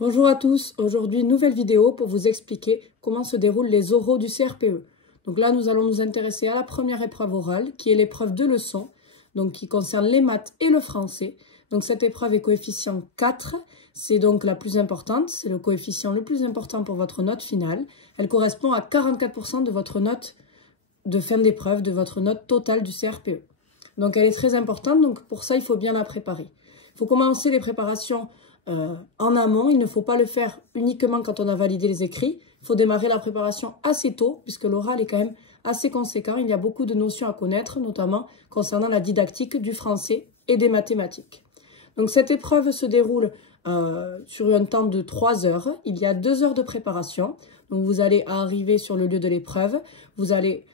Bonjour à tous, aujourd'hui nouvelle vidéo pour vous expliquer comment se déroulent les oraux du CRPE. Donc là nous allons nous intéresser à la première épreuve orale qui est l'épreuve de leçon, donc qui concerne les maths et le français. Donc cette épreuve est coefficient 4, c'est donc la plus importante, c'est le coefficient le plus important pour votre note finale. Elle correspond à 44% de votre note de fin d'épreuve, de votre note totale du CRPE. Donc elle est très importante, donc pour ça il faut bien la préparer. Il faut commencer les préparations en amont, il ne faut pas le faire uniquement quand on a validé les écrits. Il faut démarrer la préparation assez tôt, puisque l'oral est quand même assez conséquent. Il y a beaucoup de notions à connaître, notamment concernant la didactique du français et des mathématiques. Donc cette épreuve se déroule sur un temps de 3 heures. Il y a 2 heures de préparation. Donc vous allez arriver sur le lieu de l'épreuve, vous allez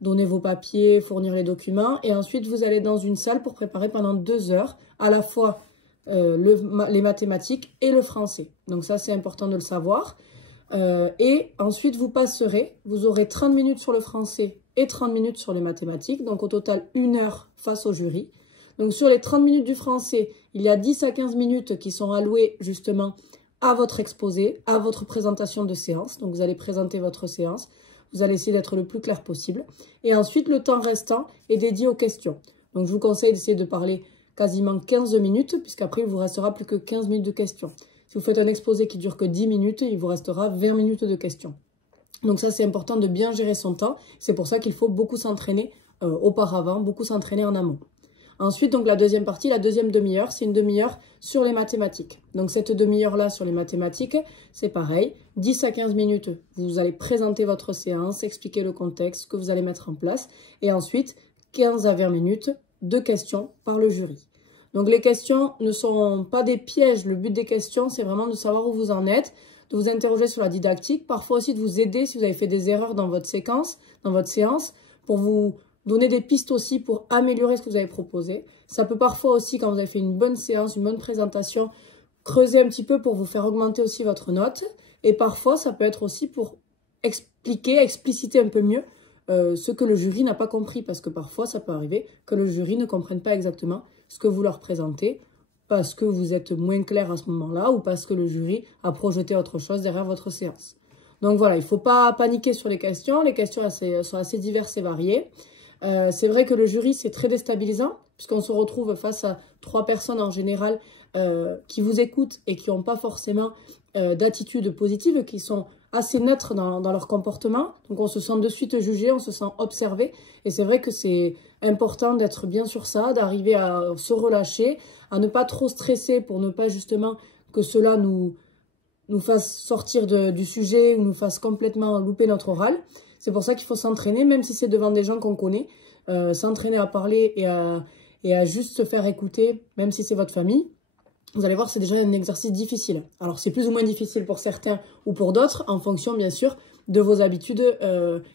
donner vos papiers, fournir les documents, et ensuite vous allez dans une salle pour préparer pendant 2 heures à la fois les mathématiques et le français. Donc ça c'est important de le savoir. Et ensuite vous passerez, vous aurez 30 minutes sur le français et 30 minutes sur les mathématiques, donc au total 1 heure face au jury. Donc sur les 30 minutes du français, il y a 10 à 15 minutes qui sont allouées justement à votre exposé, à votre présentation de séance. Donc vous allez présenter votre séance, vous allez essayer d'être le plus clair possible. Et ensuite le temps restant est dédié aux questions. Donc je vous conseille d'essayer de parler quasiment 15 minutes, puisqu'après, il vous restera plus que 15 minutes de questions. Si vous faites un exposé qui dure que 10 minutes, il vous restera 20 minutes de questions. Donc ça, c'est important de bien gérer son temps. C'est pour ça qu'il faut beaucoup s'entraîner auparavant, beaucoup s'entraîner en amont. Ensuite, donc la deuxième partie, la deuxième demi-heure, c'est une demi-heure sur les mathématiques. Donc cette demi-heure-là sur les mathématiques, c'est pareil. 10 à 15 minutes, vous allez présenter votre séance, expliquer le contexte, ce que vous allez mettre en place. Et ensuite, 15 à 20 minutes de questions par le jury. Donc les questions ne sont pas des pièges, le but des questions c'est vraiment de savoir où vous en êtes, de vous interroger sur la didactique, parfois aussi de vous aider si vous avez fait des erreurs dans votre séquence, dans votre séance, pour vous donner des pistes aussi pour améliorer ce que vous avez proposé. Ça peut parfois aussi, quand vous avez fait une bonne séance, une bonne présentation, creuser un petit peu pour vous faire augmenter aussi votre note, et parfois ça peut être aussi pour expliquer, expliciter un peu mieux ce que le jury n'a pas compris, parce que parfois ça peut arriver que le jury ne comprenne pas exactement ce que vous leur présentez, parce que vous êtes moins clair à ce moment-là, ou parce que le jury a projeté autre chose derrière votre séance. Donc voilà, il ne faut pas paniquer sur les questions sont assez diverses et variées. C'est vrai que le jury c'est très déstabilisant, puisqu'on se retrouve face à 3 personnes en général qui vous écoutent et qui n'ont pas forcément d'attitude positive, qui sont assez neutres dans leur comportement. Donc on se sent de suite jugé, on se sent observé. Et c'est vrai que c'est important d'être bien sur ça, d'arriver à se relâcher, à ne pas trop stresser pour ne pas justement que cela nous fasse sortir du sujet ou nous fasse complètement louper notre oral. C'est pour ça qu'il faut s'entraîner, même si c'est devant des gens qu'on connaît, s'entraîner à parler et à juste se faire écouter, même si c'est votre famille. Vous allez voir, c'est déjà un exercice difficile. Alors, c'est plus ou moins difficile pour certains ou pour d'autres, en fonction, bien sûr, de vos habitudes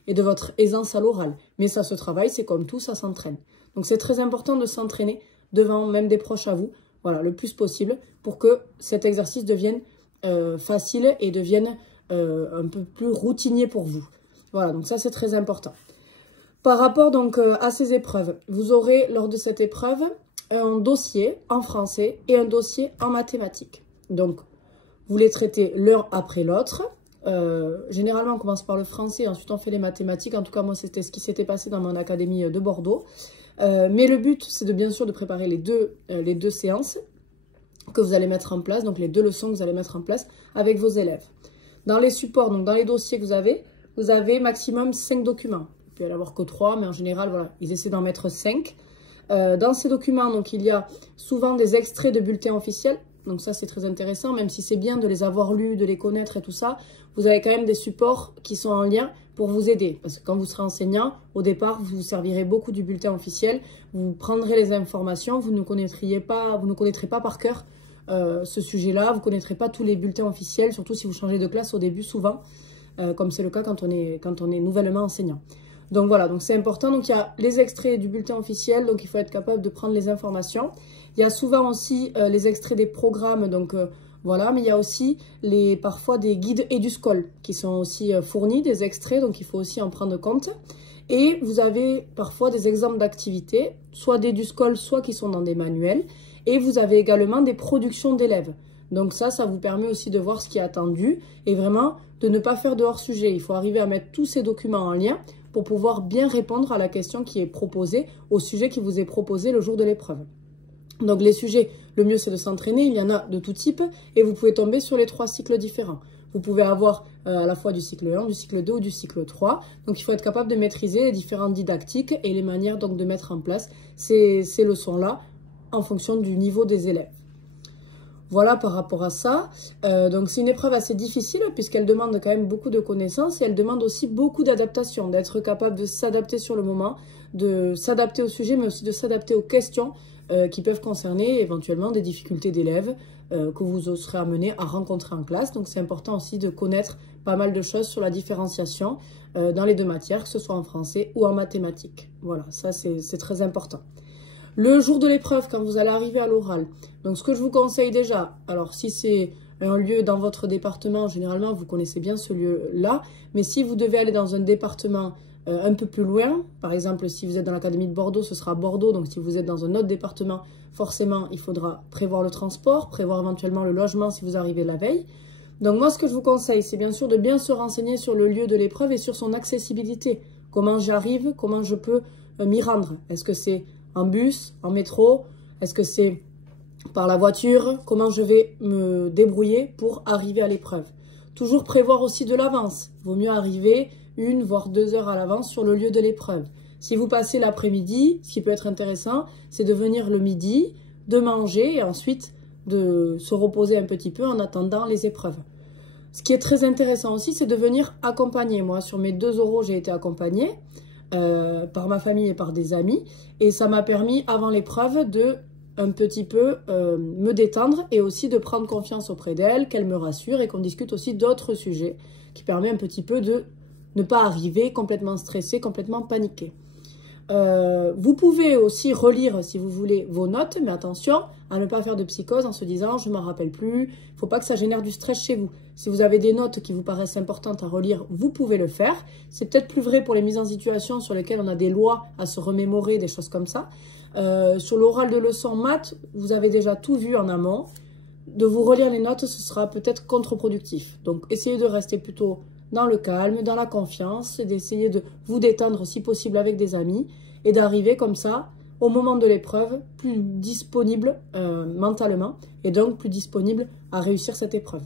et de votre aisance à l'oral. Mais ça se travaille, c'est comme tout, ça s'entraîne. Donc, c'est très important de s'entraîner devant même des proches à vous, voilà, le plus possible, pour que cet exercice devienne facile et devienne un peu plus routinier pour vous. Voilà, donc ça, c'est très important. Par rapport donc à ces épreuves, vous aurez, lors de cette épreuve, un dossier en français et un dossier en mathématiques. Donc, vous les traitez l'un après l'autre. Généralement, on commence par le français et ensuite on fait les mathématiques. En tout cas, moi, c'était ce qui s'était passé dans mon académie de Bordeaux. Mais le but, c'est bien sûr de préparer les deux séances que vous allez mettre en place, donc les 2 leçons que vous allez mettre en place avec vos élèves. Dans les supports, donc dans les dossiers que vous avez maximum 5 documents. Il peut y en avoir que 3, mais en général, voilà, ils essaient d'en mettre 5. Dans ces documents, donc, il y a souvent des extraits de bulletins officiels. Donc ça, c'est très intéressant, même si c'est bien de les avoir lus, de les connaître et tout ça. Vous avez quand même des supports qui sont en lien pour vous aider. Parce que quand vous serez enseignant, au départ, vous vous servirez beaucoup du bulletin officiel. Vous prendrez les informations, vous ne connaîtrez pas par cœur ce sujet-là. Vous ne connaîtrez pas tous les bulletins officiels, surtout si vous changez de classe au début, souvent, comme c'est le cas quand on est nouvellement enseignant. Donc voilà, donc c'est important. Donc il y a les extraits du bulletin officiel, donc il faut être capable de prendre les informations. Il y a souvent aussi les extraits des programmes, donc voilà, mais il y a aussi parfois des guides EduScol qui sont aussi fournis, des extraits, donc il faut aussi en prendre compte. Et vous avez parfois des exemples d'activités, soit d'EduScol, soit qui sont dans des manuels. Et vous avez également des productions d'élèves. Donc ça vous permet aussi de voir ce qui est attendu et vraiment de ne pas faire de hors-sujet. Il faut arriver à mettre tous ces documents en lien pour pouvoir bien répondre à la question qui est proposée, au sujet qui vous est proposé le jour de l'épreuve. Donc les sujets, le mieux c'est de s'entraîner, il y en a de tout type et vous pouvez tomber sur les 3 cycles différents. Vous pouvez avoir à la fois du cycle 1, du cycle 2 ou du cycle 3. Donc il faut être capable de maîtriser les différentes didactiques et les manières donc de mettre en place ces leçons-là en fonction du niveau des élèves. Voilà par rapport à ça. Donc c'est une épreuve assez difficile puisqu'elle demande quand même beaucoup de connaissances et elle demande aussi beaucoup d'adaptation, d'être capable de s'adapter sur le moment, de s'adapter au sujet mais aussi de s'adapter aux questions qui peuvent concerner éventuellement des difficultés d'élèves que vous serez amené à rencontrer en classe. Donc c'est important aussi de connaître pas mal de choses sur la différenciation dans les 2 matières, que ce soit en français ou en mathématiques. Voilà, ça c'est très important. Le jour de l'épreuve, quand vous allez arriver à l'oral, donc ce que je vous conseille déjà, alors si c'est un lieu dans votre département, généralement vous connaissez bien ce lieu-là, mais si vous devez aller dans un département un peu plus loin, par exemple si vous êtes dans l'académie de Bordeaux, ce sera Bordeaux, donc si vous êtes dans un autre département, forcément il faudra prévoir le transport, prévoir éventuellement le logement si vous arrivez la veille. Donc moi ce que je vous conseille, c'est bien sûr de bien se renseigner sur le lieu de l'épreuve et sur son accessibilité. Comment j'y arrive, comment je peux m'y rendre. Est-ce que c'est en bus, en métro? Est-ce que c'est par la voiture? Comment je vais me débrouiller pour arriver à l'épreuve? Toujours prévoir aussi de l'avance. Il vaut mieux arriver 1 voire 2 heures à l'avance sur le lieu de l'épreuve. Si vous passez l'après-midi, ce qui peut être intéressant, c'est de venir le midi, de manger et ensuite de se reposer un petit peu en attendant les épreuves. Ce qui est très intéressant aussi, c'est de venir accompagner. Moi, sur mes 2 oraux, j'ai été accompagnée par ma famille et par des amis. Et ça m'a permis, avant l'épreuve, de un petit peu me détendre et aussi de prendre confiance auprès d'elle, qu'elle me rassure et qu'on discute aussi d'autres sujets qui permet un petit peu de ne pas arriver complètement stressé, complètement paniqué. Vous pouvez aussi relire, si vous voulez, vos notes, mais attention à ne pas faire de psychose en se disant « je ne m'en rappelle plus ». Il ne faut pas que ça génère du stress chez vous. Si vous avez des notes qui vous paraissent importantes à relire, vous pouvez le faire. C'est peut-être plus vrai pour les mises en situation sur lesquelles on a des lois à se remémorer, des choses comme ça. Sur l'oral de leçon maths, vous avez déjà tout vu en amont. De vous relire les notes, ce sera peut-être contre-productif. Donc, essayez de rester plutôt dans le calme, dans la confiance, d'essayer de vous détendre si possible avec des amis et d'arriver comme ça au moment de l'épreuve plus disponible mentalement et donc plus disponible à réussir cette épreuve.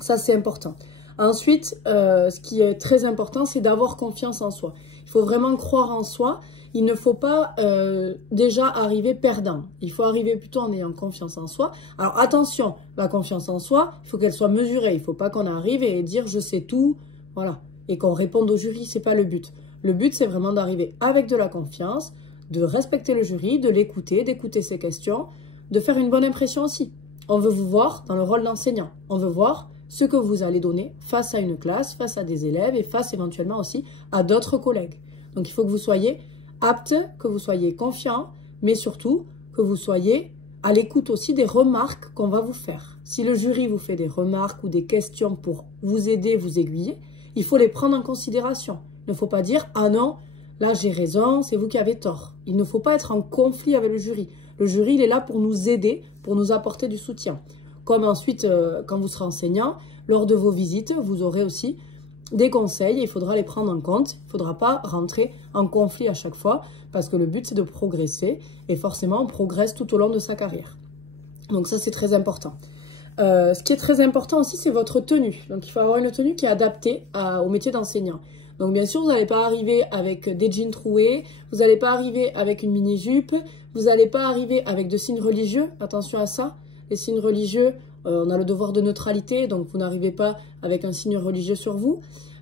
Ça, c'est important. Ensuite, ce qui est très important, c'est d'avoir confiance en soi. Il faut vraiment croire en soi. Il ne faut pas déjà arriver perdant. Il faut arriver plutôt en ayant confiance en soi. Alors attention, la confiance en soi, il faut qu'elle soit mesurée. Il ne faut pas qu'on arrive et dire je sais tout, voilà, et qu'on réponde au jury, c'est pas le but. Le but, c'est vraiment d'arriver avec de la confiance, de respecter le jury, de l'écouter, d'écouter ses questions, de faire une bonne impression aussi. On veut vous voir dans le rôle d'enseignant. On veut voir ce que vous allez donner face à une classe, face à des élèves et face éventuellement aussi à d'autres collègues. Donc il faut que vous soyez apte, que vous soyez confiant, mais surtout que vous soyez à l'écoute aussi des remarques qu'on va vous faire. Si le jury vous fait des remarques ou des questions pour vous aider, vous aiguiller, il faut les prendre en considération. Il ne faut pas dire « Ah non, là j'ai raison, c'est vous qui avez tort ». Il ne faut pas être en conflit avec le jury. Le jury, il est là pour nous aider, pour nous apporter du soutien. Comme ensuite, quand vous serez enseignant, lors de vos visites, vous aurez aussi des conseils et il faudra les prendre en compte. Il ne faudra pas rentrer en conflit à chaque fois parce que le but, c'est de progresser et forcément, on progresse tout au long de sa carrière. Donc ça, c'est très important. Ce qui est très important aussi, c'est votre tenue. Donc, il faut avoir une tenue qui est adaptée au métier d'enseignant. Donc, bien sûr, vous n'allez pas arriver avec des jeans troués, vous n'allez pas arriver avec une mini-jupe, vous n'allez pas arriver avec de signes religieux. Attention à ça. Les signes religieux, on a le devoir de neutralité, donc vous n'arrivez pas avec un signe religieux sur vous.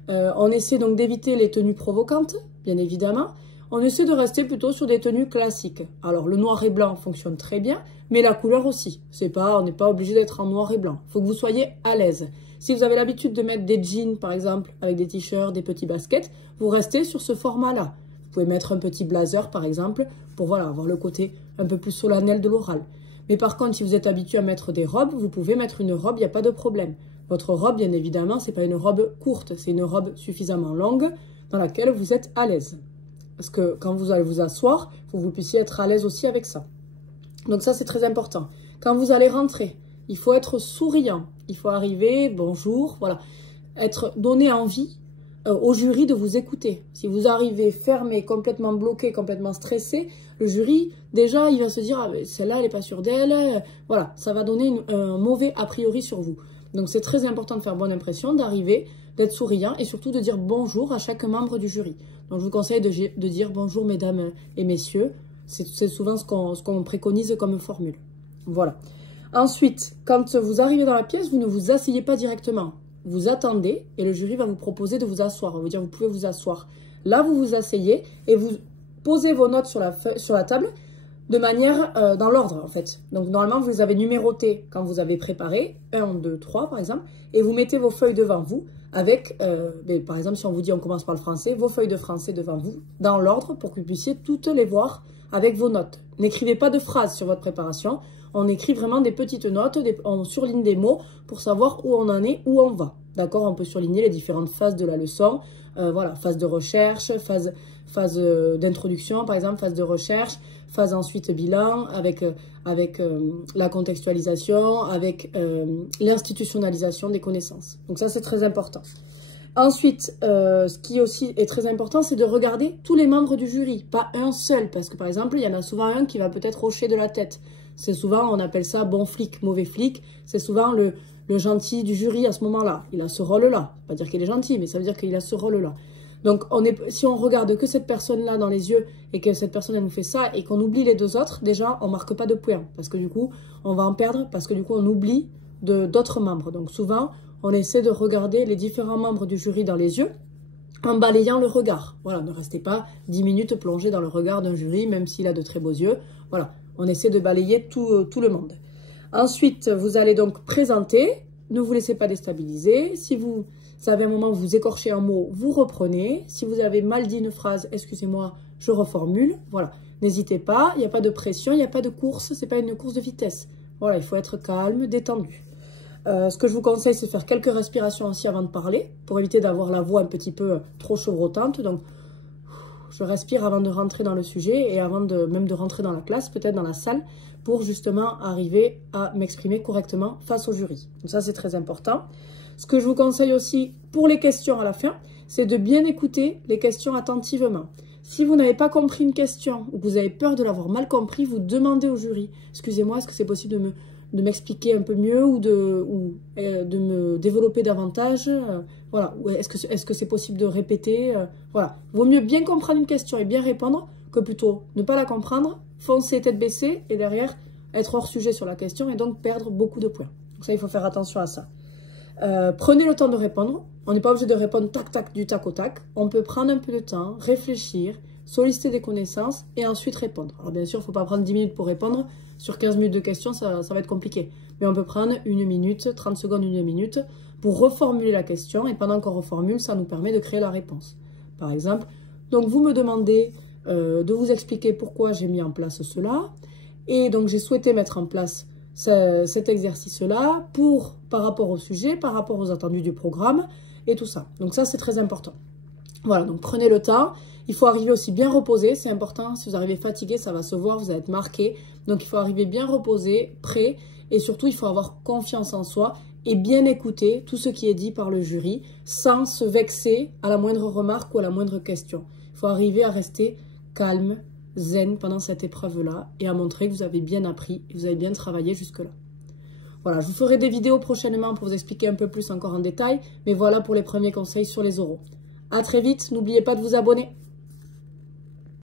On essaie donc d'éviter les tenues provocantes, bien évidemment. On essaie de rester plutôt sur des tenues classiques. Alors, le noir et blanc fonctionne très bien, mais la couleur aussi. On n'est pas obligé d'être en noir et blanc. Il faut que vous soyez à l'aise. Si vous avez l'habitude de mettre des jeans, par exemple, avec des t-shirts, des petits baskets, vous restez sur ce format-là. Vous pouvez mettre un petit blazer, par exemple, pour voilà, avoir le côté un peu plus solennel de l'oral. Mais par contre, si vous êtes habitué à mettre des robes, vous pouvez mettre une robe, il n'y a pas de problème. Votre robe, bien évidemment, ce n'est pas une robe courte, c'est une robe suffisamment longue dans laquelle vous êtes à l'aise. Parce que quand vous allez vous asseoir, il faut que vous puissiez être à l'aise aussi avec ça. Donc ça, c'est très important. Quand vous allez rentrer il faut être souriant. Il faut arriver, bonjour, voilà. Donner envie au jury de vous écouter. Si vous arrivez fermé, complètement bloqué, complètement stressé, le jury, déjà, il va se dire, ah, celle-là, elle n'est pas sûre d'elle. Voilà, ça va donner un mauvais a priori sur vous. Donc, c'est très important de faire bonne impression, d'arriver, d'être souriant et surtout de dire bonjour à chaque membre du jury. Donc, je vous conseille de dire bonjour, mesdames et messieurs. C'est souvent ce qu'on préconise comme formule. Voilà. Ensuite, quand vous arrivez dans la pièce, vous ne vous asseyez pas directement. Vous attendez et le jury va vous proposer de vous asseoir. On va vous dire, vous pouvez vous asseoir. Là, vous vous asseyez et vous posez vos notes sur la table de manière dans l'ordre, en fait. Donc, normalement, vous les avez numérotées quand vous avez préparé, 1, 2, 3, par exemple, et vous mettez vos feuilles devant vous avec, par exemple, si on vous dit on commence par le français, vos feuilles de français devant vous, dans l'ordre, pour que vous puissiez toutes les voir avec vos notes. N'écrivez pas de phrases sur votre préparation. On écrit vraiment des petites notes, on surligne des mots pour savoir où on en est, où on va. D'accord? On peut surligner les différentes phases de la leçon. Voilà, phase de recherche, phase d'introduction, par exemple, phase de recherche, phase ensuite bilan, avec la contextualisation, avec l'institutionnalisation des connaissances. Donc ça, c'est très important. Ensuite, ce qui aussi est très important, c'est de regarder tous les membres du jury, pas un seul, parce que par exemple, il y en a souvent un qui va peut-être hocher de la tête. C'est souvent, on appelle ça bon flic, mauvais flic, c'est souvent le gentil du jury à ce moment-là. Il a ce rôle-là, pas dire qu'il est gentil, mais ça veut dire qu'il a ce rôle-là. Donc, si on regarde que cette personne-là dans les yeux et que cette personne, elle nous fait ça et qu'on oublie les deux autres, déjà, on ne marque pas de points, parce que du coup, on va en perdre, parce que du coup, on oublie d'autres membres. Donc, souvent, on essaie de regarder les différents membres du jury dans les yeux en balayant le regard. Voilà, ne restez pas 10 minutes plongé dans le regard d'un jury, même s'il a de très beaux yeux. Voilà, on essaie de balayer tout le monde. Ensuite, vous allez donc présenter. Ne vous laissez pas déstabiliser. Si vous avez un moment où vous écorchez un mot, vous reprenez. Si vous avez mal dit une phrase, excusez-moi, je reformule. Voilà, n'hésitez pas. Il n'y a pas de pression, il n'y a pas de course. Ce n'est pas une course de vitesse. Voilà, il faut être calme, détendu. Ce que je vous conseille, c'est de faire quelques respirations aussi avant de parler, pour éviter d'avoir la voix un petit peu trop chevrotante. Donc, je respire avant de rentrer dans le sujet et avant même de rentrer dans la classe, peut-être dans la salle, pour justement arriver à m'exprimer correctement face au jury. Donc ça, c'est très important. Ce que je vous conseille aussi pour les questions à la fin, c'est de bien écouter les questions attentivement. Si vous n'avez pas compris une question ou que vous avez peur de l'avoir mal compris, vous demandez au jury, excusez-moi, est-ce que c'est possible de m'expliquer un peu mieux ou de me développer davantage, voilà. Est-ce que c'est possible de répéter, voilà. Vaut mieux bien comprendre une question et bien répondre que plutôt ne pas la comprendre, foncer tête baissée et derrière être hors sujet sur la question et donc perdre beaucoup de points. Donc ça, il faut faire attention à ça. Prenez le temps de répondre. On n'est pas obligé de répondre tac-tac du tac au tac. On peut prendre un peu de temps, réfléchir, solliciter des connaissances et ensuite répondre. Alors bien sûr, il ne faut pas prendre 10 minutes pour répondre. Sur 15 minutes de questions, ça va être compliqué. Mais on peut prendre 1 minute, 30 secondes, 1 minute pour reformuler la question. Et pendant qu'on reformule, ça nous permet de créer la réponse. Par exemple, donc vous me demandez de vous expliquer pourquoi j'ai mis en place cela. Et donc j'ai souhaité mettre en place cet exercice-là par rapport au sujet, par rapport aux attendus du programme et tout ça. Donc ça, c'est très important. Voilà, donc prenez le temps. Il faut arriver aussi bien reposé, c'est important. Si vous arrivez fatigué, ça va se voir, vous allez être marqué. Donc il faut arriver bien reposé, prêt. Et surtout, il faut avoir confiance en soi et bien écouter tout ce qui est dit par le jury sans se vexer à la moindre remarque ou à la moindre question. Il faut arriver à rester calme, zen pendant cette épreuve-là et à montrer que vous avez bien appris et vous avez bien travaillé jusque-là. Voilà, je vous ferai des vidéos prochainement pour vous expliquer un peu plus encore en détail, mais voilà pour les premiers conseils sur les oraux. À très vite, n'oubliez pas de vous abonner.